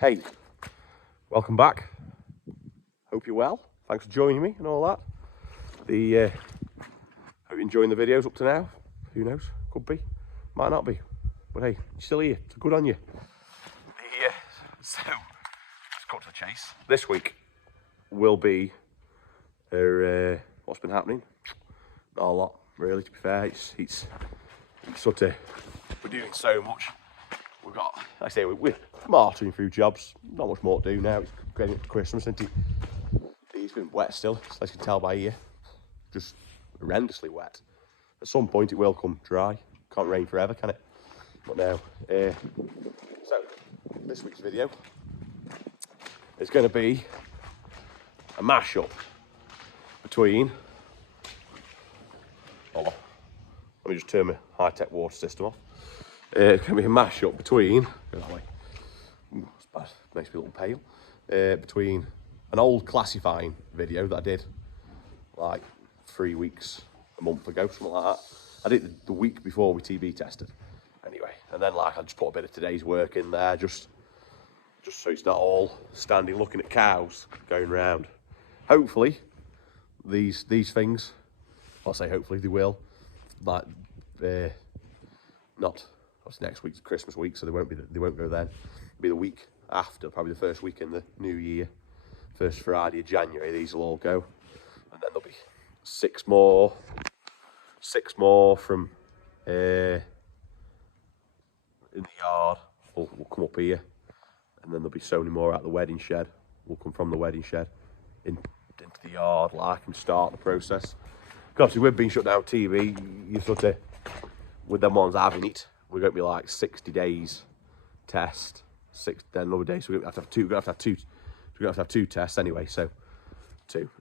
Hey, welcome back. Hope you're well. Thanks for joining me and all that. Hope you're enjoying the videos up to now. Who knows? Could be, might not be. But hey, you're still here. It's good on you. So let's cut to the chase. This week will be what's been happening. Not a lot, really. To be fair, it's sort of, we're doing so much. We've got, like I say, we're martyring through jobs. Not much more to do now. It's getting up to Christmas, isn't it? It's been wet still, as you can tell by here. Just horrendously wet. At some point it will come dry. Can't rain forever, can it? But now, so this week's video is going to be a mashup between, hold on, let me just turn my high-tech water system off. It's going to be a mashup between, go that way, it's bad, makes me a little pale, between an old classifying video that I did like 3 weeks, a month ago, something like that. I did it the week before we TB tested, anyway, and then like I just put a bit of today's work in there, just so it's not all standing looking at cows going round. Hopefully, these things, I'll say hopefully they will, like not. It's next week's Christmas week, so they won't go then. It'll be the week after, probably the first week in the new year, first Friday of January. These will all go, and then there'll be six more from in the yard. Will come up here, and then there'll be so many more at the wedding shed. Will come from the wedding shed into the yard, like, and start the process. Because we've been shut down TV, you sort of, with them ones having it, we're going to be like 60 days test, then another day, so we're going to have to have two tests anyway, so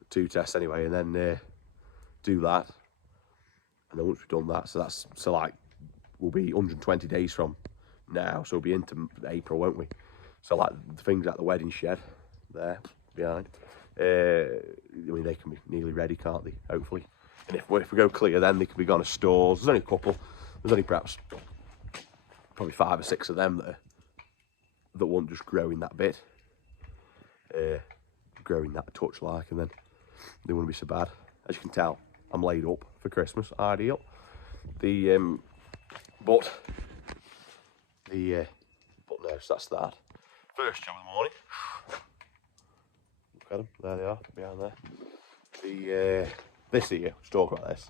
two tests anyway, and then do that, and then once we've done that, so like we'll be 120 days from now, so we'll be into April, won't we? So like the things at the wedding shed there behind, I mean, they can be nearly ready, can't they, hopefully, and if we go clear, then they can be gone to stores. There's only a couple, there's only perhaps probably 5 or 6 of them that won't just grow in that bit, growing that touch like, and then they wouldn't be so bad. As you can tell, I'm laid up for Christmas, ideal. But no, so that's that. First job of the morning. Look at them, there they are, behind there. This here, let's talk about this.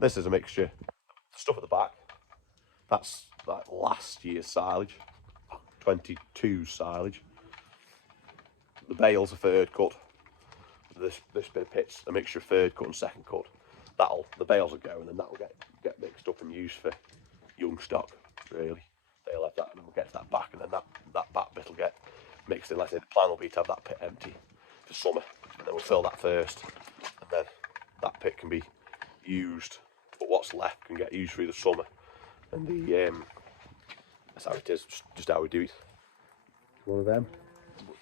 This is a mixture, stuff at the back. That's like last year's silage, 22 silage. The bales are third cut. This bit of pit's a mixture of third cut and second cut. The bales will go, and then that will get mixed up and used for young stock. Really, they'll have that, and we'll get to that back, and then that back bit will get mixed in. Let's say the plan will be to have that pit empty for summer, and then we'll fill that first, and then that pit can be used, but what's left can get used through the summer. And that's how it is, just how we do it. One of them.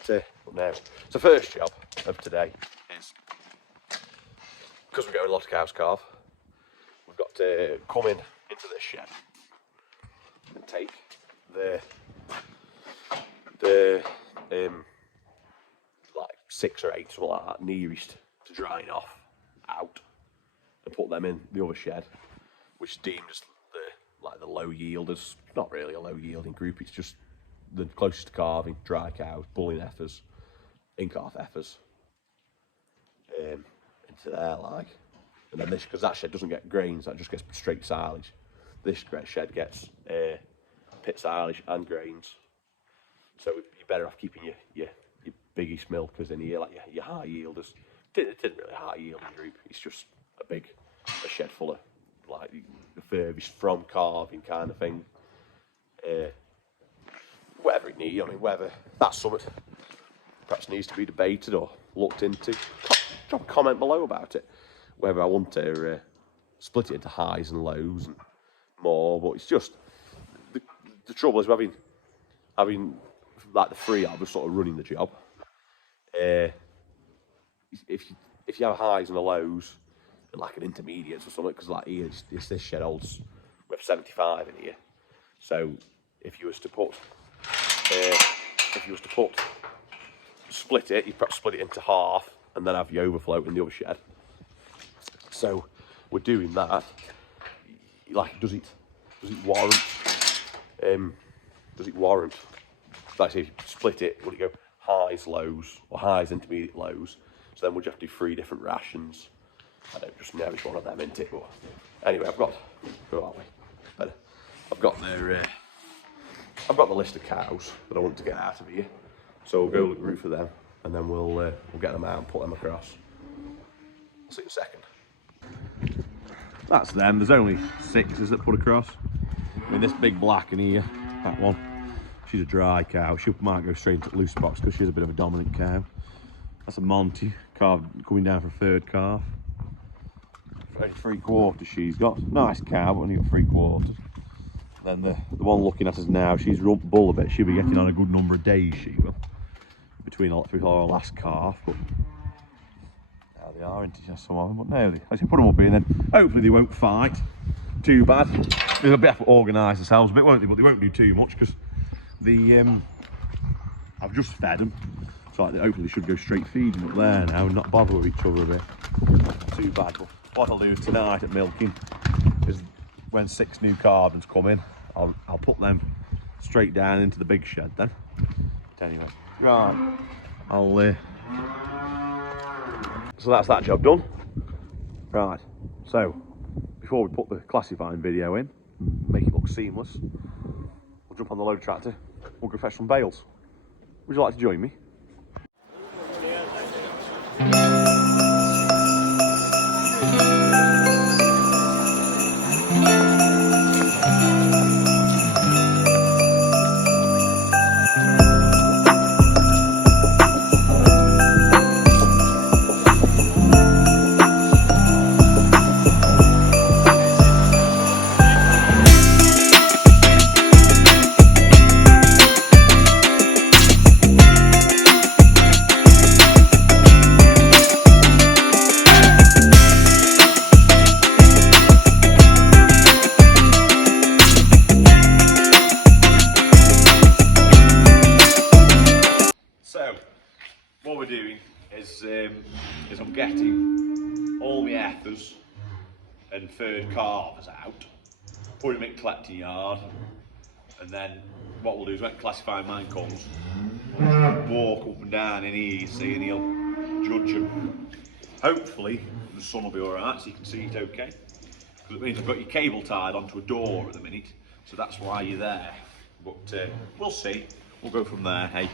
But now, so first job of today is, because we're going a lot of cows calve, we've got to come into this shed and take the like 6 or 8, something like that, nearest to drying off out, and put them in the other shed, which is deemed as the low yielders. Not really a low yielding group, it's just the closest to calving, dry cows, bulling heifers, in-calf heifers, into there, like. And then this, because that shed doesn't get grains, that just gets straight silage. This shed gets pit silage and grains. So you're better off keeping your biggest milkers in here, like your high yielders. It isn't really a high yielding group, it's just a shed full of like refurbished from calving kind of thing. Whatever it needs, I mean, whether that's something perhaps needs to be debated or looked into, drop a comment below about it. Whether I want to split it into highs and lows and more, but it's just the trouble is having like the 3 of us sort of running the job. If you have highs and the lows, like an intermediate or something, because like here, this shed holds, we have 75 in here. So if you was to put if you was to split it, you'd perhaps split it into half and then have the overflow in the other shed. So we're doing that. Like, does it warrant? Does it warrant? Like, say if you split it, would it go highs, lows, or highs, intermediate, lows? So then would you have to do 3 different rations? I don't just know which one of them, isn't it? But anyway, I've got the list of cows that I want to get out of here. So we'll go look route for them, and then we'll get them out and put them across. I'll see you in a second. That's them. There's only 6s that put across. I mean, this big black in here, that one, she's a dry cow. She might go straight into loose box because she's a bit of a dominant cow. That's a Monty calf coming down for a 3rd calf. Only 3/4 she's got. Nice cow, but only got 3/4. Then the one looking at us now, she's rump bull a bit. She'll be getting on a good number of days, she will. Between our last calf, but now they are, isn't it? Some of them, but no, I should put them up here, and then hopefully they won't fight too bad. They'll be able to organise themselves a bit, won't they? But they won't do too much because I've just fed them, so like, hopefully they should go straight feeding up there now and not bother with each other a bit. Not too bad. But what I'll do is tonight at milking is when 6 new calves come in, I'll put them straight down into the big shed then. But anyway, right, so that's that job done. Right, so before we put the classifying video in, make it look seamless, we'll jump on the loader tractor, we'll go fetch some bales. Would you like to join me? What we're doing is I'm getting all my heifers and 3rd calves out, putting them in collecting yard, and then what we'll do is when classifying mine comes, walk up and down in here, you see, and he'll judge them. Hopefully the sun will be alright so you can see it okay, because it means you've got your cable tied onto a door at the minute, so that's why you're there. But we'll see, we'll go from there, hey.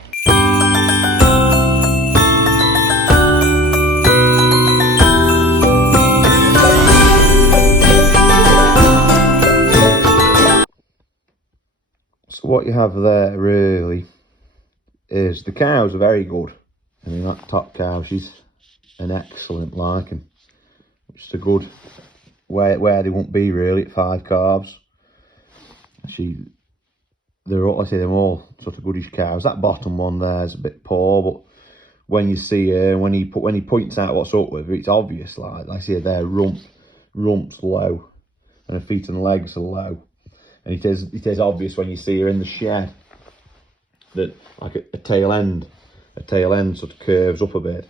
So what you have there really is the cows are very good. I mean, that top cow, she's an excellent liking. Just a good where they won't be really at 5 calves. They're all sort of goodish cows. That bottom one there is a bit poor, but when you see her, when he points out what's up with her, it's obvious. Like I see her there, rump's low, and her feet and legs are low. And it is obvious when you see her in the shed that like a tail end sort of curves up a bit,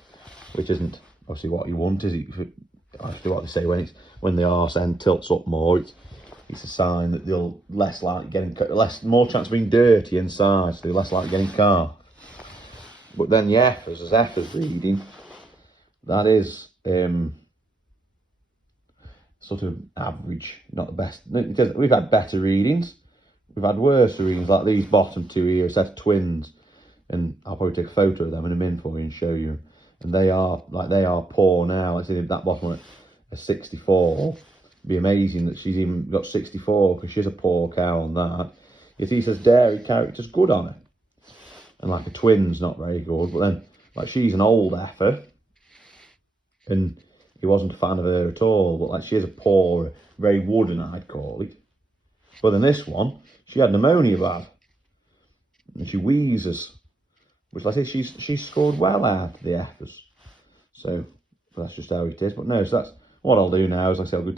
which isn't obviously what you want, is it? After what they say, when the arse end tilts up more, it's a sign that they'll less likely getting more chance of being dirty inside, so they're less likely getting calf. But then the heifers breeding, that is sort of average, not the best. We've had better readings, we've had worse readings, like these bottom 2 here, a set of twins, and I'll probably take a photo of them in a minute for you and show you. And they are poor now. I see that bottom one at 64. It'd be amazing that she's even got 64 because she's a poor cow on that. You see, it says dairy character's good on her, and like a twin's not very good. But then, like, she's an old heifer, and he wasn't a fan of her at all, but like she is a poor, very wooden, I'd call it. But then this one, she had pneumonia bad, and she wheezes, which like I say, she's scored well out of the heifers. So that's just how it is. But no, so that's what I'll do now. Is like I say, I'll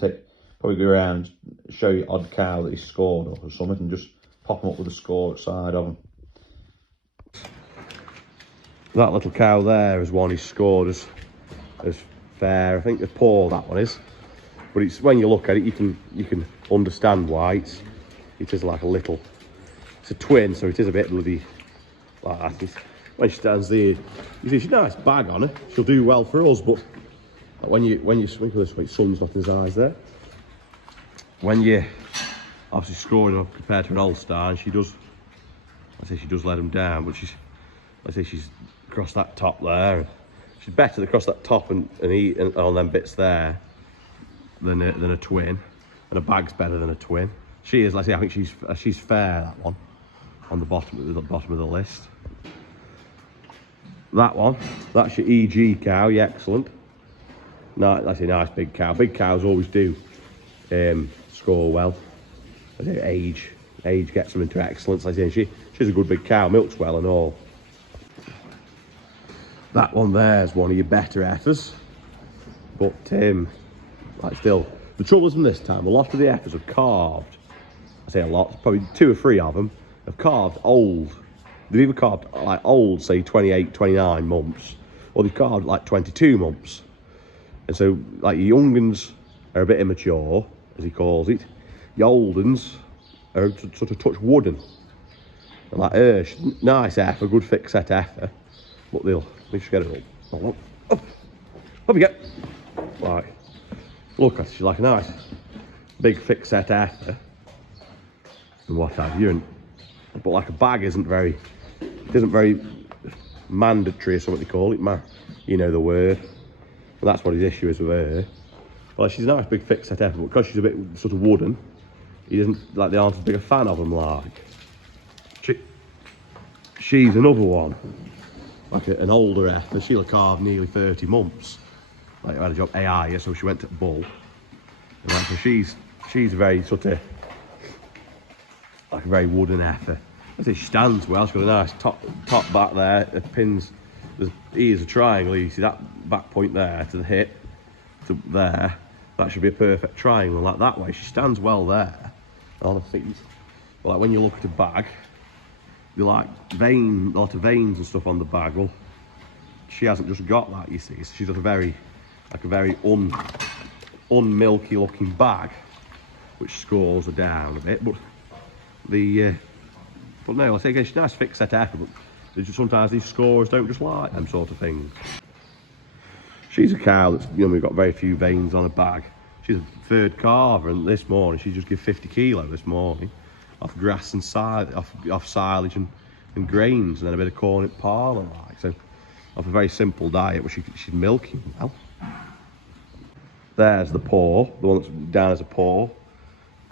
probably go around, show you odd cow that he's scored or something, and just pop them up with a score outside of them. That little cow there is one he's scored as fair. I think as poor that one is. But it's when you look at it, you can understand why it is like a little. It's a twin, so it is a bit bloody like that. When she stands there, you see she's a nice bag on her. She'll do well for us, but when you sprinkle this way, sun's not in his eyes there. When you obviously scoring her compared to an Holstein, she does. I say she does let them down, but she's across that top there. She's better across that top and eat on them bits there than a twin, and a bag's better than a twin. She is. Let's say I think she's fair, that one on the bottom of the list. That one, that's your EG cow. Yeah, excellent. No, that's a nice big cow. Big cows always do score well. I say age gets them into excellence. I say she's a good big cow, milks well and all. That one there's one of your better heifers, but like still, the trouble is from this time, a lot of the heifers have calved. I say a lot, probably 2 or 3 of them have calved old. They've either calved like old, say 28, 29 months, or they've calved like 22 months. And so like your young uns are a bit immature, as he calls it. Your old uns are sort of touch wooden. And like her, nice heifer, good thick set heifer, but let me just get her up. Up you get. Right. Look at her, she's like a nice big thick set heifer and what have you. But like a bag isn't very mandatory or something they call it, you know the word. And that's what his issue is with her. Well, she's a nice big thick set heifer, but because she's a bit sort of wooden, he doesn't like, they aren't as big a fan of them like. She's another one, like an older heifer. She'll have calved nearly 30 months. Like I had a job AI, so she went to bull. And like, so she's very sort of like a very wooden heifer. I say she stands well. She's got a nice top back there. The pins, the ears are triangle. You see that back point there to the hip to there. That should be a perfect triangle. Like that way, she stands well there on her feet. But like when you look at a bag, you like a lot of veins and stuff on the bag. Well, she hasn't just got that, you see. So she's got a very unmilky looking bag, which scores her down a bit. But no, I say again, she's a nice thick set heifer, but sometimes these scores don't just like them sort of things. She's a cow that's, we've got very few veins on her bag. She's a 3rd calver, and this morning she just gave 50 kilo this morning. Off grass and off silage and grains, and then a bit of corn at parlour, like. So off a very simple diet, but she's milking well. There's the paw, the one that's down as a paw.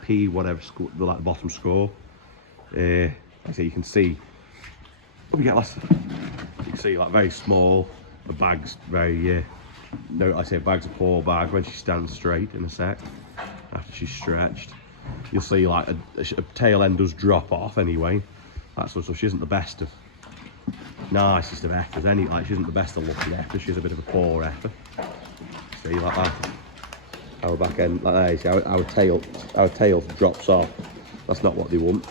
P whatever, like the bottom score. Like I say, you can see. What we get last? You can see like very small. The bag's very no, I say a bag's a paw bag when she stands straight in a sec. After she's stretched, you'll see like a tail end does drop off anyway. That's so she isn't the best of nicest of heifers. Like she isn't the best of looking heifer. She's a bit of a poor heifer. See like that. Our back end like that. See our tail drops off. That's not what they want.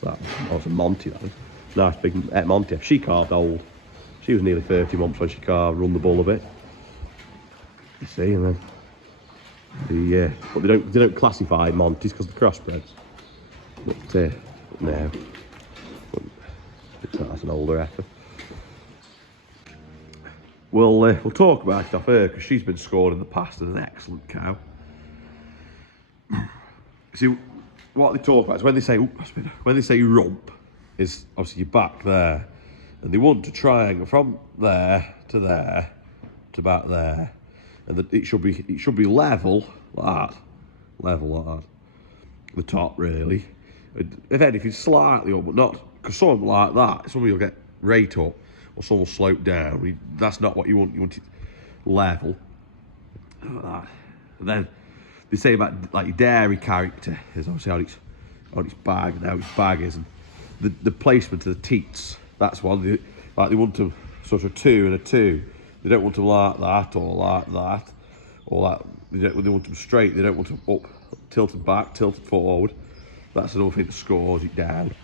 What's that? Oh, it's a Monty. That was nice big Monty. She calved old. She was nearly 30 months when she calved. Run the bull a bit. You see, and then but they don't classify Monties because they're crossbreds. But no, that's an older heifer. We'll talk about it off her because she's been scored in the past as an excellent cow. See what they talk about is when they say rump is obviously your back there, and they want to triangle from there to there to about there, and that it should be level like that, the top really. If anything, slightly up, but not because some like that. Some will get right up, or some will slope down. That's not what you want. You want it level. Like that. And then they say about like your dairy character is obviously on its bag and how its bag is, and the placement of the teats. That's one. Like they want them sort of 2 and a 2. They don't want them like that or like that or that. They want them straight. They don't want them up, tilted back, tilted forward. That's another thing that scores it down.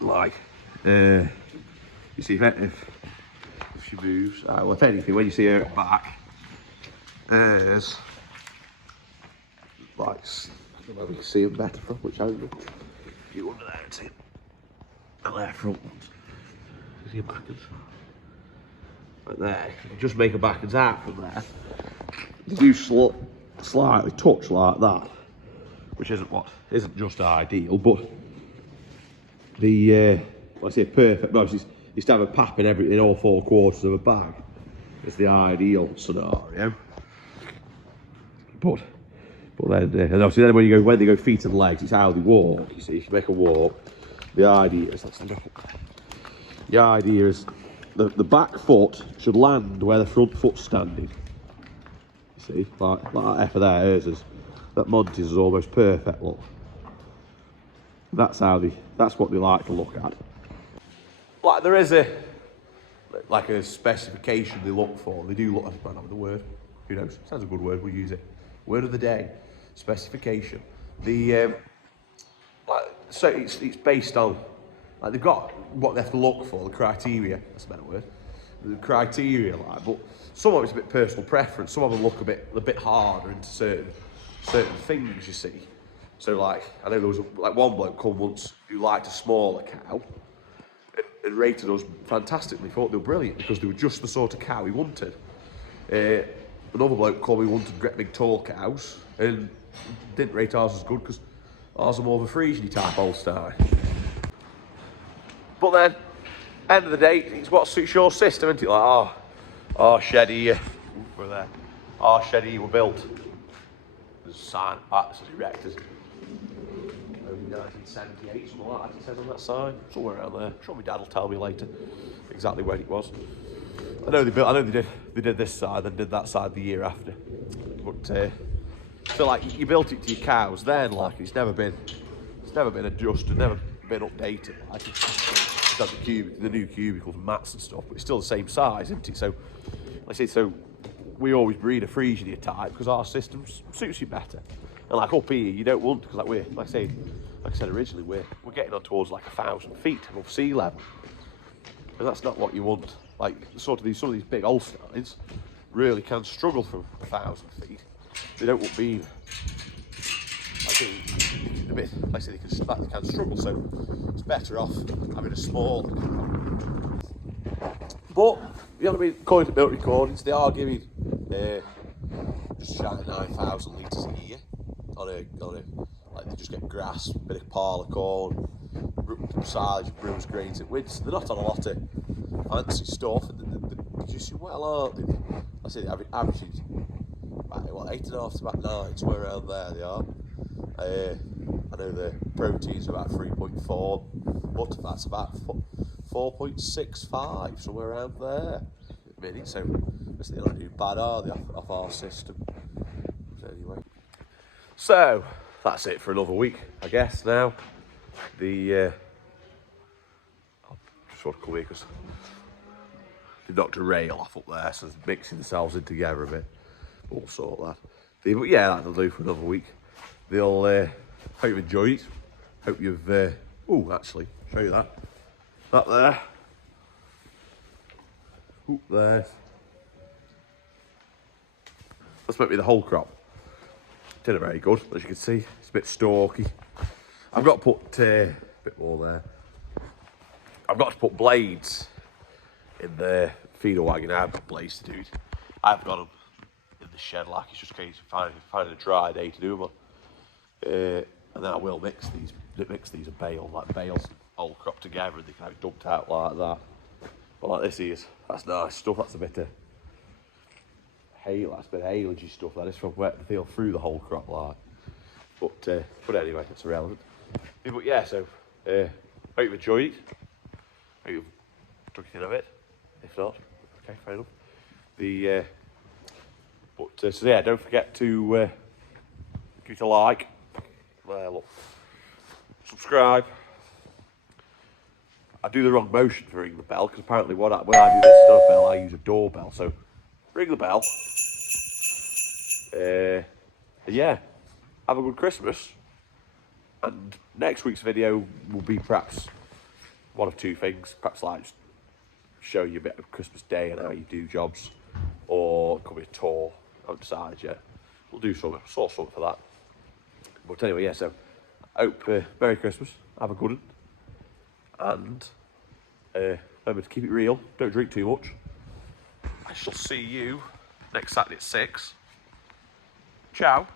Like You see if she moves, well, if anything, when you see her back, there's like, I don't know if you can see them better from which angle. You under there and see there front ones. See your backwards. Right there, you can just make a backwards out from there. They do slightly touch like that, which isn't just ideal, but the I say perfect. No, it's to have a pap in all 4 quarters of a bag. It's the ideal scenario. But then, and obviously then when they go feet and legs, it's how they walk. You see, if you make a walk, the idea is the back foot should land where the front foot's standing. You see, like that effer there, hers is, that Monty's is almost perfect. Look, that's what they like to look at. Like there is a specification they look for. They do look. I don't know the word. Who knows? Sounds a good word. We'll use it. Word of the day. Specification. So it's based on, like, they've got what they have to look for, the criteria. That's a better word. The criteria, like, but some of it's a bit personal preference. Some of them look a bit harder into certain things. You see. So like, I know there was like one bloke come once who liked a smaller cow and rated us fantastically. Thought they were brilliant because they were just the sort of cow he wanted. Another bloke called me wanted great big tall cows and didn't rate ours as good because ours are more of a Friesian type Holstein. But then, end of the day, it's what suits your system, isn't it? Like, our shed here, we're there. Our shed here were built. There's a sign, that says erectors. 1978, something like that, it says on that sign. Somewhere around there. I'm sure my dad will tell me later exactly when it was. I know they did this side and did that side the year after. But so like you built it to your cows then, like it's never been adjusted, never been updated. Like it's got the new cubicles and mats and stuff, but it's still the same size, isn't it? So I say we always breed a Friesian type because our system suits you better. And like up here, you don't want, because like I said originally, we're getting on towards like 1,000 feet above sea level, and that's not what you want. Like some of these big Holsteins really can struggle from 1,000 feet. They don't want being a bit. Like I say, they can struggle. So it's better off having a smaller cow. But you know what I mean. According to milk recordings, they are giving just shy of 9,000 litres a year on a like they just get grass, bit of parlour corn, silage, bruised grains and winds. They're not on a lot of fancy stuff, and they're producing well, aren't they? I say the average is about 8.5 to about 9, somewhere around there they are. I know the protein's about 3.4, butterfat's about 4.65, somewhere around there. Minute, so they're not too bad, are they, off our system? So anyway, so that's it for another week, I guess. Now I'll just want to come here because they knocked a rail off up there, so they're mixing themselves in together a bit. But we'll sort that. But yeah, that'll do for another week. They'll hope you've enjoyed it. Hope you've actually show you that there. Oop, there. That's might be the whole crop. Didn't very good, as you can see. It's a bit stalky. I've got to put a bit more there. I've got to put blades in the feeder wagon. I've got blades to do it. I've got them in the shed, like it's just a case of finding a dry day to do them. And then I will mix these and bale, like bales whole crop together, and they can have it dumped out like that. But like this is, that's nice stuff. That's a bit of hail, that's a bit of hailage stuff. That is from wet the field through the whole crop, like. But anyway, it's irrelevant. Yeah, but yeah, so hope you've enjoyed it. Hope you've took it in a bit. If not, okay, fair enough. So yeah, don't forget to give it a like. Look, subscribe. I do the wrong motion for ring the bell because apparently when I do this doorbell, I use a doorbell. So ring the bell. Yeah, have a good Christmas. And next week's video will be perhaps one of two things. Perhaps like just show you a bit of Christmas Day and how you do jobs, or it could be a tour. I haven't decided yet. We'll do something, sort something for that. But anyway, yeah, so I hope Merry Christmas, have a good one, and remember to keep it real, don't drink too much. I shall see you next Saturday at 6. Ciao.